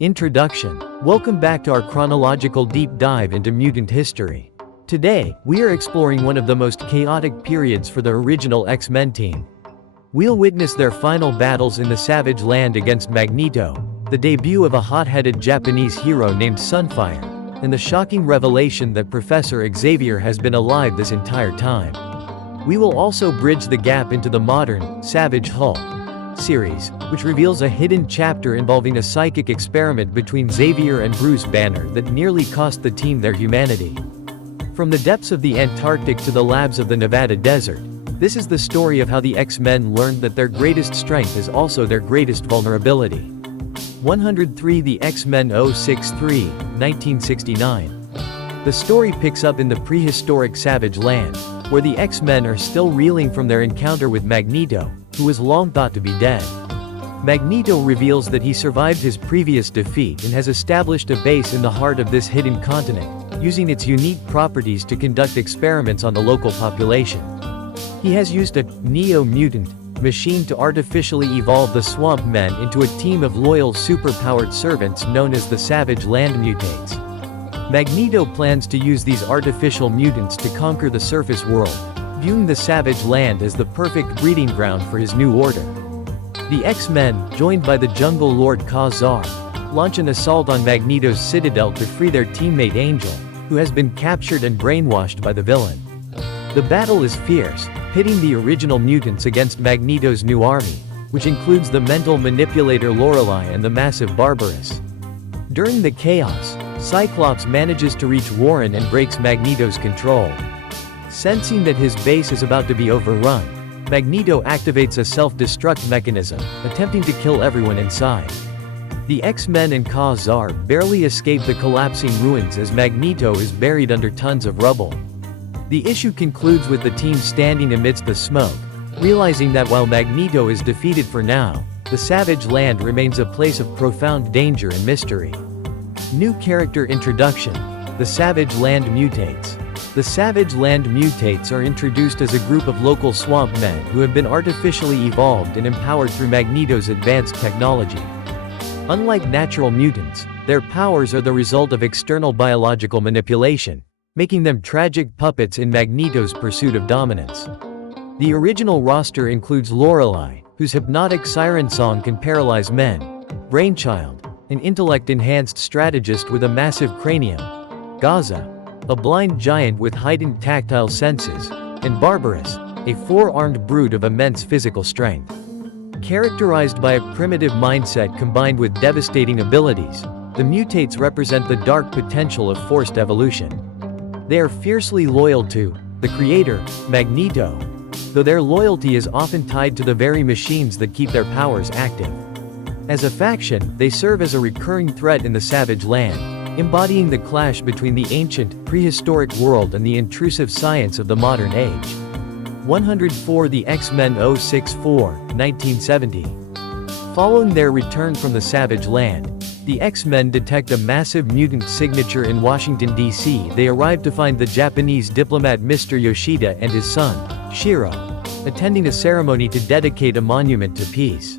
Introduction. Welcome back to our chronological deep dive into mutant history. Today, we are exploring one of the most chaotic periods for the original X-Men team. We'll witness their final battles in the Savage Land against Magneto, the debut of a hot-headed Japanese hero named Sunfire, and the shocking revelation that Professor Xavier has been alive this entire time. We will also bridge the gap into the modern, Savage Hulk series, which reveals a hidden chapter involving a psychic experiment between Xavier and Bruce Banner that nearly cost the team their humanity. From the depths of the Antarctic to the labs of the Nevada desert, this is the story of how the X-Men learned that their greatest strength is also their greatest vulnerability. 103 The X-Men 063, 1969. The story picks up in the prehistoric Savage Land, where the X-Men are still reeling from their encounter with Magneto, who was long thought to be dead. Magneto reveals that he survived his previous defeat and has established a base in the heart of this hidden continent, using its unique properties to conduct experiments on the local population. He has used a neo-mutant machine to artificially evolve the Swamp Men into a team of loyal superpowered servants known as the Savage Land Mutates. Magneto plans to use these artificial mutants to conquer the surface world, viewing the Savage Land as the perfect breeding ground for his new order. The X-Men, joined by the Jungle Lord Ka-Zar, launch an assault on Magneto's citadel to free their teammate Angel, who has been captured and brainwashed by the villain. The battle is fierce, pitting the original mutants against Magneto's new army, which includes the mental manipulator Lorelei and the massive Barbarous. During the chaos, Cyclops manages to reach Warren and breaks Magneto's control. Sensing that his base is about to be overrun, Magneto activates a self-destruct mechanism, attempting to kill everyone inside. The X-Men and Ka-Zar barely escape the collapsing ruins as Magneto is buried under tons of rubble. The issue concludes with the team standing amidst the smoke, realizing that while Magneto is defeated for now, the Savage Land remains a place of profound danger and mystery. New character introduction: the Savage Land Mutates. The Savage Land Mutates are introduced as a group of local swamp men who have been artificially evolved and empowered through Magneto's advanced technology. Unlike natural mutants, their powers are the result of external biological manipulation, making them tragic puppets in Magneto's pursuit of dominance. The original roster includes Lorelei, whose hypnotic siren song can paralyze men; Brainchild, an intellect-enhanced strategist with a massive cranium; Gaza, a blind giant with heightened tactile senses; and Barbarous, a four-armed brute of immense physical strength. Characterized by a primitive mindset combined with devastating abilities, the mutates represent the dark potential of forced evolution. They are fiercely loyal to the creator, Magneto, though their loyalty is often tied to the very machines that keep their powers active. As a faction, they serve as a recurring threat in the Savage Land, embodying the clash between the ancient, prehistoric world and the intrusive science of the modern age. 104 The X-Men 064, 1970. Following their return from the Savage Land, the X-Men detect a massive mutant signature in Washington, D.C. They arrive to find the Japanese diplomat Mr. Yoshida and his son, Shiro, attending a ceremony to dedicate a monument to peace.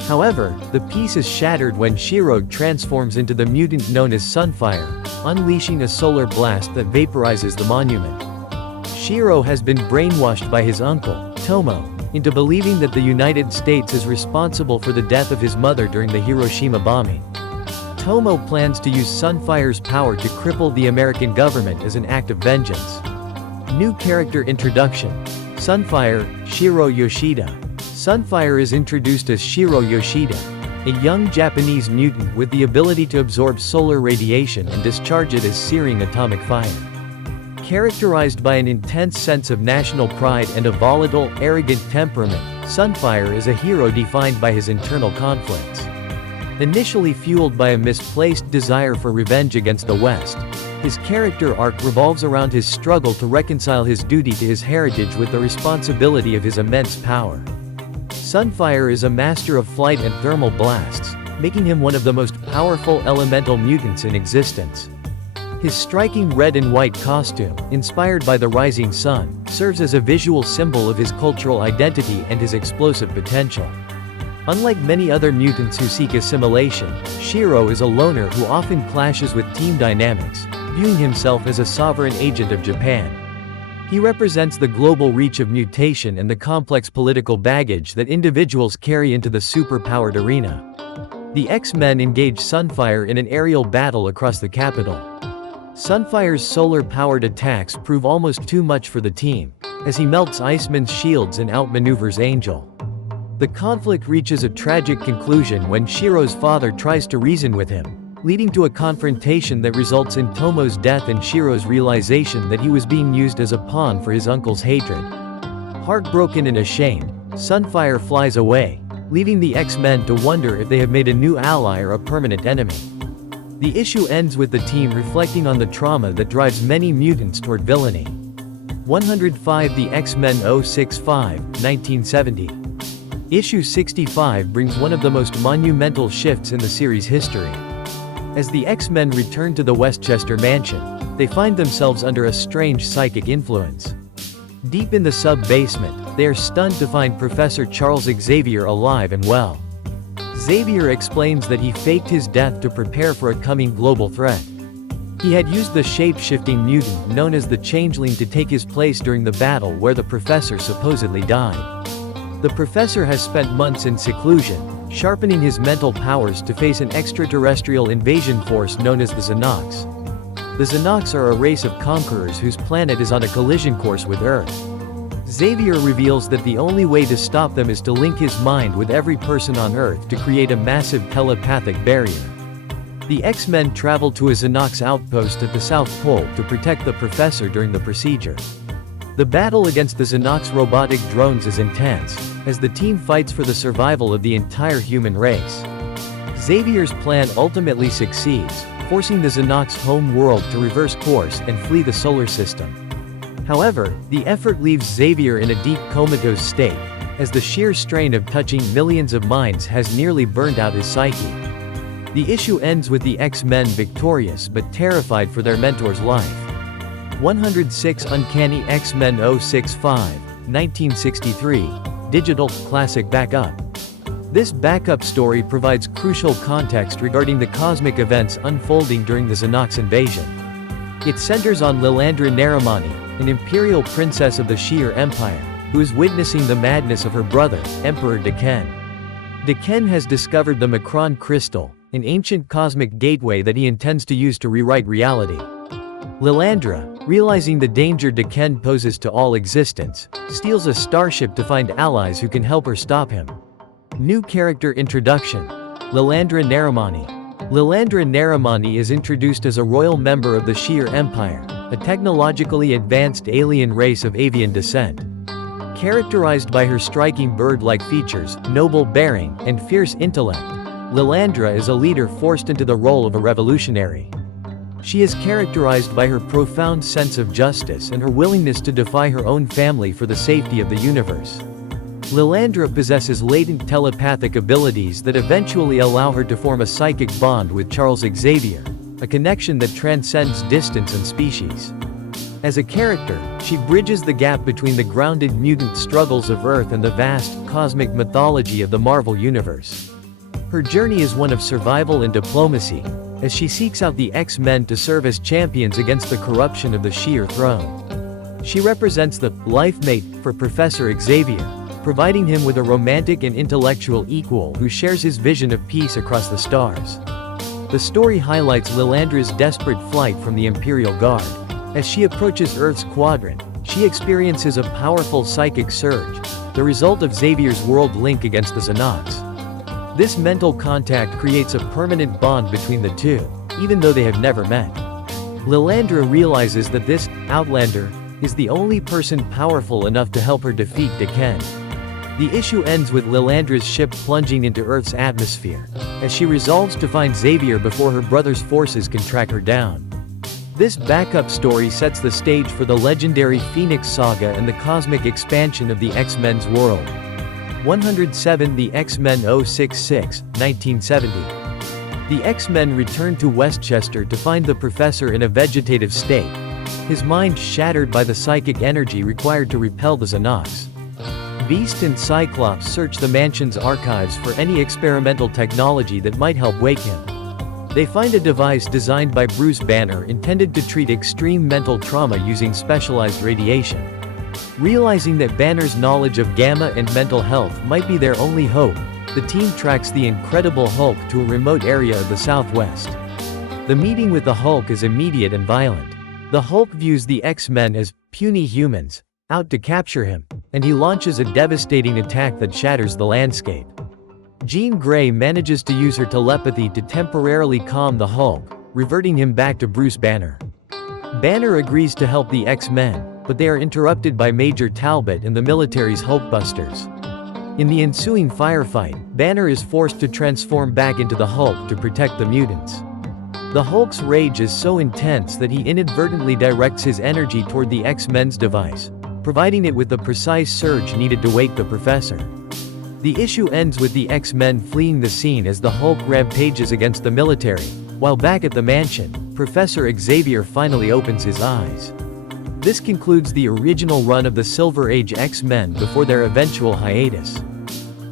However, the peace is shattered when Shiro transforms into the mutant known as Sunfire, unleashing a solar blast that vaporizes the monument. Shiro has been brainwashed by his uncle, Tomo, into believing that the United States is responsible for the death of his mother during the Hiroshima bombing. Tomo plans to use Sunfire's power to cripple the American government as an act of vengeance. New character introduction: Sunfire, Shiro Yoshida. Sunfire is introduced as Shiro Yoshida, a young Japanese mutant with the ability to absorb solar radiation and discharge it as searing atomic fire. Characterized by an intense sense of national pride and a volatile, arrogant temperament, Sunfire is a hero defined by his internal conflicts. Initially fueled by a misplaced desire for revenge against the West, his character arc revolves around his struggle to reconcile his duty to his heritage with the responsibility of his immense power. Sunfire is a master of flight and thermal blasts, making him one of the most powerful elemental mutants in existence. His striking red and white costume, inspired by the rising sun, serves as a visual symbol of his cultural identity and his explosive potential. Unlike many other mutants who seek assimilation, Shiro is a loner who often clashes with team dynamics, viewing himself as a sovereign agent of Japan. He represents the global reach of mutation and the complex political baggage that individuals carry into the super-powered arena. The X-Men engage Sunfire in an aerial battle across the capital. Sunfire's solar-powered attacks prove almost too much for the team, as he melts Iceman's shields and outmaneuvers Angel. The conflict reaches a tragic conclusion when Shiro's father tries to reason with him, leading to a confrontation that results in Tomo's death and Shiro's realization that he was being used as a pawn for his uncle's hatred. Heartbroken and ashamed, Sunfire flies away, leaving the X-Men to wonder if they have made a new ally or a permanent enemy. The issue ends with the team reflecting on the trauma that drives many mutants toward villainy. 105 The X-Men 065, 1970. Issue 65 brings one of the most monumental shifts in the series' history. As the X-Men return to the Westchester mansion, they find themselves under a strange psychic influence. Deep in the sub-basement, they are stunned to find Professor Charles Xavier alive and well. Xavier explains that he faked his death to prepare for a coming global threat. He had used the shape-shifting mutant known as the Changeling to take his place during the battle where the Professor supposedly died. The Professor has spent months in seclusion, sharpening his mental powers to face an extraterrestrial invasion force known as the Xenox. The Xenox are a race of conquerors whose planet is on a collision course with Earth. Xavier reveals that the only way to stop them is to link his mind with every person on Earth to create a massive telepathic barrier. The X-Men travel to a Xenox outpost at the South Pole to protect the Professor during the procedure. The battle against the Xenox robotic drones is intense, as the team fights for the survival of the entire human race. Xavier's plan ultimately succeeds, forcing the Xenox home world to reverse course and flee the solar system. However, the effort leaves Xavier in a deep comatose state, as the sheer strain of touching millions of minds has nearly burned out his psyche. The issue ends with the X-Men victorious but terrified for their mentor's life. 106 Uncanny X-Men 065, 1963, Digital Classic Backup. This backup story provides crucial context regarding the cosmic events unfolding during the Xenox invasion. It centers on Lilandra Naramani, an imperial princess of the Sheer Empire, who is witnessing the madness of her brother, Emperor Deken. Deken has discovered the Macron Crystal, an ancient cosmic gateway that he intends to use to rewrite reality. Lilandra, realizing the danger Deken poses to all existence, steals a starship to find allies who can help her stop him. New character introduction. Lilandra Naramani. Lilandra Naramani is introduced as a royal member of the Sheer Empire, a technologically advanced alien race of avian descent. Characterized by her striking bird-like features, noble bearing, and fierce intellect, Lilandra is a leader forced into the role of a revolutionary. She is characterized by her profound sense of justice and her willingness to defy her own family for the safety of the universe. Lilandra possesses latent telepathic abilities that eventually allow her to form a psychic bond with Charles Xavier, a connection that transcends distance and species. As a character, she bridges the gap between the grounded mutant struggles of Earth and the vast, cosmic mythology of the Marvel Universe. Her journey is one of survival and diplomacy, as she seeks out the X-Men to serve as champions against the corruption of the Sheer Throne. She represents the life mate for Professor Xavier, providing him with a romantic and intellectual equal who shares his vision of peace across the stars. The story highlights Lilandra's desperate flight from the Imperial Guard. As she approaches Earth's quadrant, she experiences a powerful psychic surge, the result of Xavier's world link against the Xenox. This mental contact creates a permanent bond between the two, even though they have never met. Lilandra realizes that this Outlander is the only person powerful enough to help her defeat Deken. The issue ends with Lilandra's ship plunging into Earth's atmosphere, as she resolves to find Xavier before her brother's forces can track her down. This backup story sets the stage for the legendary Phoenix Saga and the cosmic expansion of the X-Men's world. 107 The X-Men 066, 1970. The X-Men return to Westchester to find the Professor in a vegetative state, his mind shattered by the psychic energy required to repel the Xenox. Beast and Cyclops search the mansion's archives for any experimental technology that might help wake him. They find a device designed by Bruce Banner intended to treat extreme mental trauma using specialized radiation. Realizing that Banner's knowledge of gamma and mental health might be their only hope, the team tracks the Incredible Hulk to a remote area of the Southwest. The meeting with the Hulk is immediate and violent. The Hulk views the X-Men as puny humans, out to capture him, and he launches a devastating attack that shatters the landscape. Jean Grey manages to use her telepathy to temporarily calm the Hulk, reverting him back to Bruce Banner. Banner agrees to help the X-Men, but they are interrupted by Major Talbot and the military's Hulkbusters. In the ensuing firefight, Banner is forced to transform back into the Hulk to protect the mutants. The Hulk's rage is so intense that he inadvertently directs his energy toward the X-Men's device, providing it with the precise surge needed to wake the Professor. The issue ends with the X-Men fleeing the scene as the Hulk rampages against the military. While back at the mansion, Professor Xavier finally opens his eyes. This concludes the original run of the Silver Age X-Men before their eventual hiatus.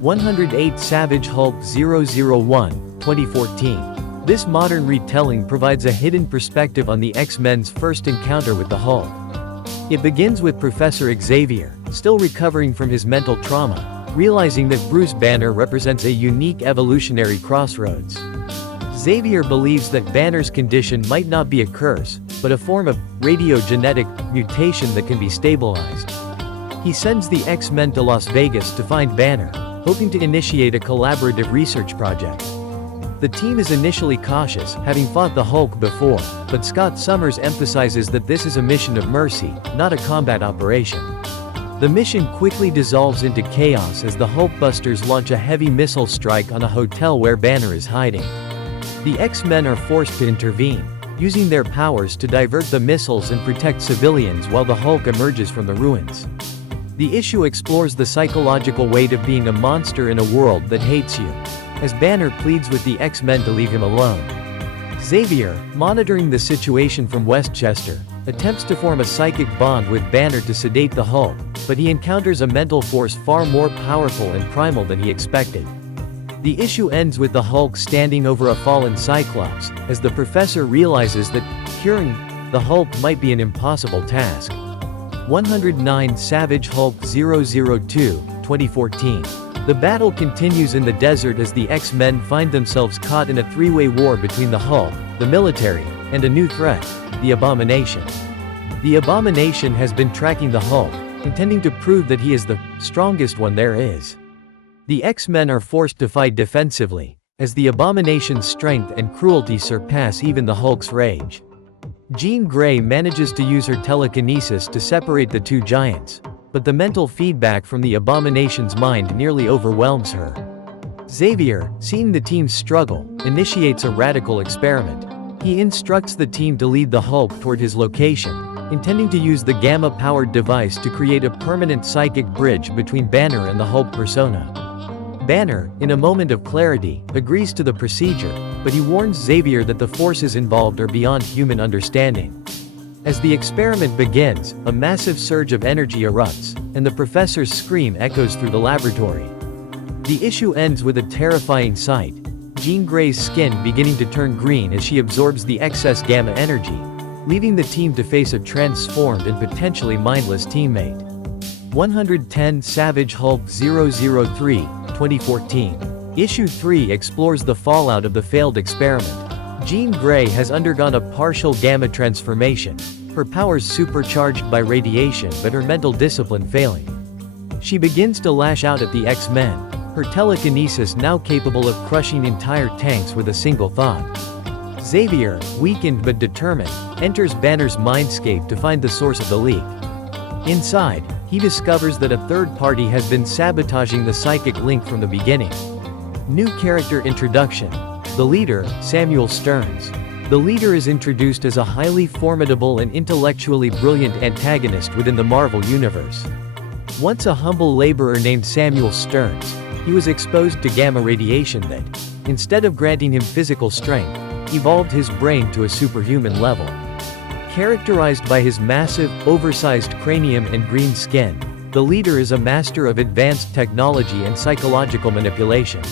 108 Savage Hulk 001, 2014. This modern retelling provides a hidden perspective on the X-Men's first encounter with the Hulk. It begins with Professor Xavier, still recovering from his mental trauma, realizing that Bruce Banner represents a unique evolutionary crossroads. Xavier believes that Banner's condition might not be a curse, but a form of radiogenetic mutation that can be stabilized. He sends the X-Men to Las Vegas to find Banner, hoping to initiate a collaborative research project. The team is initially cautious, having fought the Hulk before, but Scott Summers emphasizes that this is a mission of mercy, not a combat operation. The mission quickly dissolves into chaos as the Hulkbusters launch a heavy missile strike on a hotel where Banner is hiding. The X-Men are forced to intervene, using their powers to divert the missiles and protect civilians while the Hulk emerges from the ruins. The issue explores the psychological weight of being a monster in a world that hates you, as Banner pleads with the X-Men to leave him alone. Xavier, monitoring the situation from Westchester, attempts to form a psychic bond with Banner to sedate the Hulk, but he encounters a mental force far more powerful and primal than he expected. The issue ends with the Hulk standing over a fallen Cyclops, as the Professor realizes that curing the Hulk might be an impossible task. 109 Savage Hulk 002, 2014. The battle continues in the desert as the X-Men find themselves caught in a three-way war between the Hulk, the military, and a new threat, the Abomination. The Abomination has been tracking the Hulk, intending to prove that he is the strongest one there is. The X-Men are forced to fight defensively, as the Abomination's strength and cruelty surpass even the Hulk's rage. Jean Grey manages to use her telekinesis to separate the two giants, but the mental feedback from the Abomination's mind nearly overwhelms her. Xavier, seeing the team struggle, initiates a radical experiment. He instructs the team to lead the Hulk toward his location, intending to use the gamma-powered device to create a permanent psychic bridge between Banner and the Hulk persona. Banner, in a moment of clarity, agrees to the procedure, but he warns Xavier that the forces involved are beyond human understanding. As the experiment begins, a massive surge of energy erupts, and the Professor's scream echoes through the laboratory. The issue ends with a terrifying sight: Jean Grey's skin beginning to turn green as she absorbs the excess gamma energy, leaving the team to face a transformed and potentially mindless teammate. 110 Savage Hulk 003, 2014. Issue 3 explores the fallout of the failed experiment. Jean Grey has undergone a partial gamma transformation, her powers supercharged by radiation but her mental discipline failing. She begins to lash out at the X-Men, her telekinesis now capable of crushing entire tanks with a single thought. Xavier, weakened but determined, enters Banner's mindscape to find the source of the leak. Inside, he discovers that a third party has been sabotaging the psychic link from the beginning. New character introduction. The leader, Samuel Stearns. The leader is introduced as a highly formidable and intellectually brilliant antagonist within the Marvel Universe. Once a humble laborer named Samuel Stearns, he was exposed to gamma radiation that, instead of granting him physical strength, evolved his brain to a superhuman level. Characterized by his massive, oversized cranium and green skin, The leader is a master of advanced technology and psychological manipulation.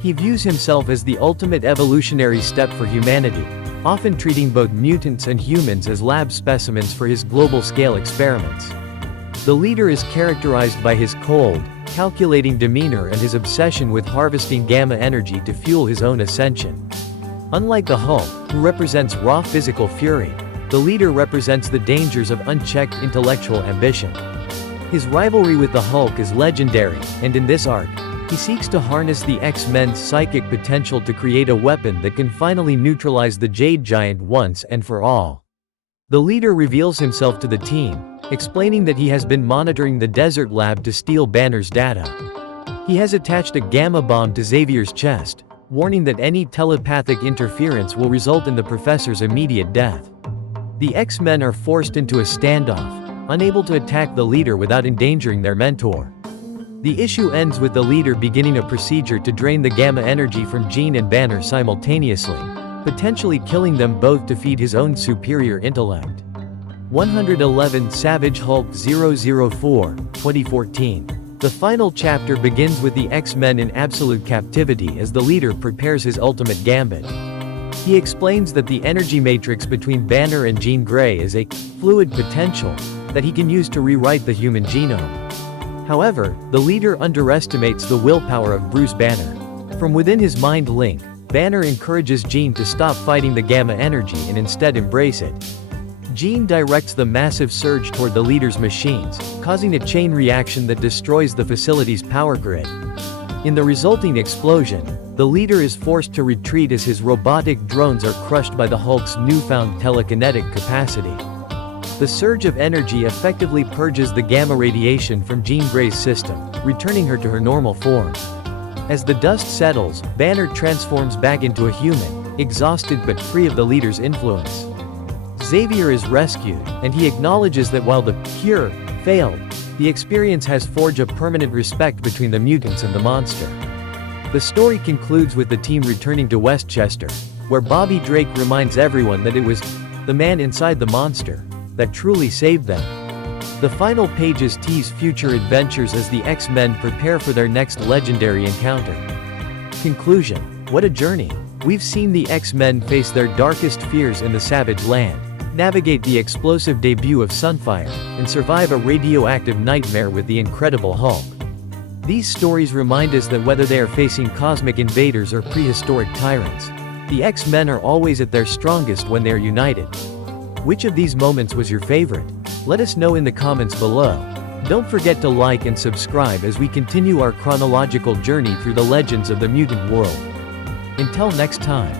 He views himself as the ultimate evolutionary step for humanity, often treating both mutants and humans as lab specimens for his global-scale experiments. The leader is characterized by his cold, calculating demeanor and his obsession with harvesting gamma energy to fuel his own ascension. Unlike the Hulk, who represents raw physical fury, the leader represents the dangers of unchecked intellectual ambition. His rivalry with the Hulk is legendary, and in this arc, he seeks to harness the X-Men's psychic potential to create a weapon that can finally neutralize the Jade Giant once and for all. The leader reveals himself to the team, explaining that he has been monitoring the desert lab to steal Banner's data. He has attached a gamma bomb to Xavier's chest, warning that any telepathic interference will result in the professor's immediate death. The X-Men are forced into a standoff, unable to attack the leader without endangering their mentor. The issue ends with the leader beginning a procedure to drain the gamma energy from Jean and Banner simultaneously, potentially killing them both to feed his own superior intellect. 111 Savage Hulk 004, 2014. The final chapter begins with the X-Men in absolute captivity as the leader prepares his ultimate gambit. He explains that the energy matrix between Banner and Jean Grey is a fluid potential that he can use to rewrite the human genome. However, the leader underestimates the willpower of Bruce Banner. From within his mind link, Banner encourages Jean to stop fighting the gamma energy and instead embrace it. Jean directs the massive surge toward the leader's machines, causing a chain reaction that destroys the facility's power grid. In the resulting explosion, the leader is forced to retreat as his robotic drones are crushed by the Hulk's newfound telekinetic capacity. The surge of energy effectively purges the gamma radiation from Jean Grey's system, returning her to her normal form. As the dust settles, Banner transforms back into a human, exhausted but free of the leader's influence. Xavier is rescued, and he acknowledges that while the cure failed, the experience has forged a permanent respect between the mutants and the monster. The story concludes with the team returning to Westchester, where Bobby Drake reminds everyone that it was the man inside the monster that truly saved them. The final pages tease future adventures as the X-Men prepare for their next legendary encounter. Conclusion: what a journey! We've seen the X-Men face their darkest fears in the Savage Land, navigate the explosive debut of Sunfire, and survive a radioactive nightmare with the Incredible Hulk. These stories remind us that whether they are facing cosmic invaders or prehistoric tyrants, the X-Men are always at their strongest when they are united. Which of these moments was your favorite? Let us know in the comments below. Don't forget to like and subscribe as we continue our chronological journey through the legends of the mutant world. Until next time.